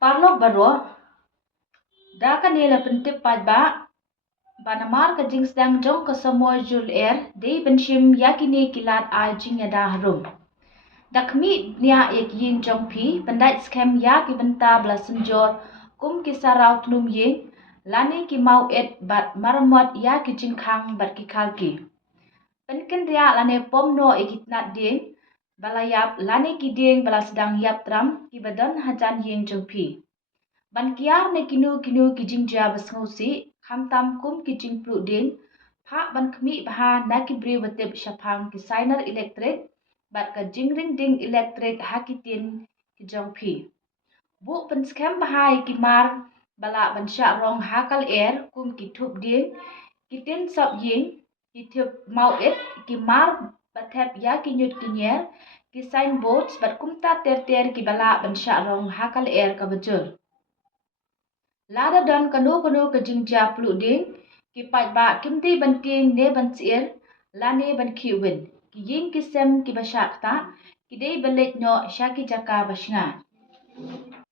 Parlok baro, da kanela pentip padba, banamar ka jing sedang jong ke semua jul de benshim yakini kilat a jing ada harum. Dakmi nia ek yin jong pi, pendait skem ya ki benta belasenjor, kum ki sarau tnum yin, lani ki mau et bat maramot ya ki jing khang bat ki kalki. Penken ria lane pom no ikitnat ding, balayap lani ki ding bala sedang yap tram, ki badan hajan yin jong pi. Ban kiar ne kinu ki jingja basngausi, khamtam kum ki jing plu ding, pha ban kmi baha na ki bri watip shapang ki sainer elektrik, bat ka jingring ding elektrik hakitin ki jong pi. Bu penskem baha ki mar bala ban sya rong hakal kum ki thup ding, ki tin sop ying, ki thup mau ki mar batep ya ki nyut ki nyer, ki sign boards bat kumta ter ki bala ban sya rong hakal ka bajur. Lada dan kanu ke jingja plu ding, ki pat ba kimti ban king ne ban sier, lane ban kiwin, ki yin ki sem ki basyak ta, ki dei balik no syaki jaka basnga.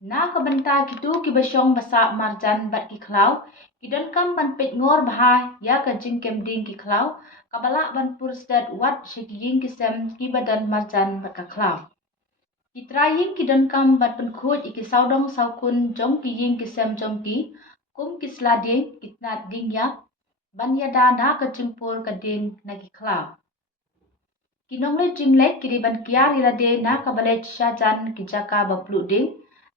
Na ka banta ki tu ki basyong basa marjan bat ki klau, ki dan kam ban pet ngor baha ya ka jing kem ding ki klau, kabala ban pursdat wat syaki yin ki sem ki badan marjan bat ka klau. Ki trying ki don kam bat penkhut iki saudong saukun jong ki yin ki sem jong ki kum ki slading kitnat ding ya ban yada na ka jingpur ka ding na ki klau. Ki nongle jinglek ki di ban kiar ilade na ka balet syajan ki jaka baplu ding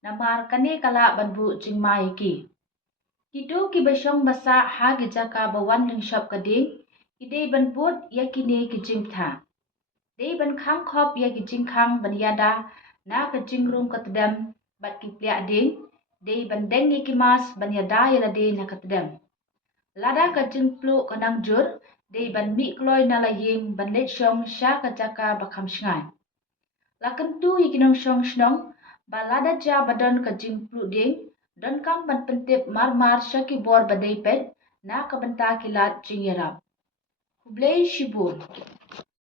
na mar kane kala ban bu jingmai ki. Ki du ki basyong basa ha ki jaka bawan ling shop ka ding ki dei ban put ya ki ne ki jingtha. Dei ban khang khop ya ki jingkhang ban yada na ka jingrum ka tedam bat ki plyak ding, dei ban dengi ki mas ban yada yala de na ka tedam. Lada ka jingplu ka nang jur, dei ban mi kloy na la yim ban let syong sya ka jaka bakam shngai. Lakan tu yikinong syong shnong, ba lada ja badan ka jingplu ding, don kam ban pentip mar sya ki bor badai pet, na ka benta kilat jing yarap. Hublei shibun.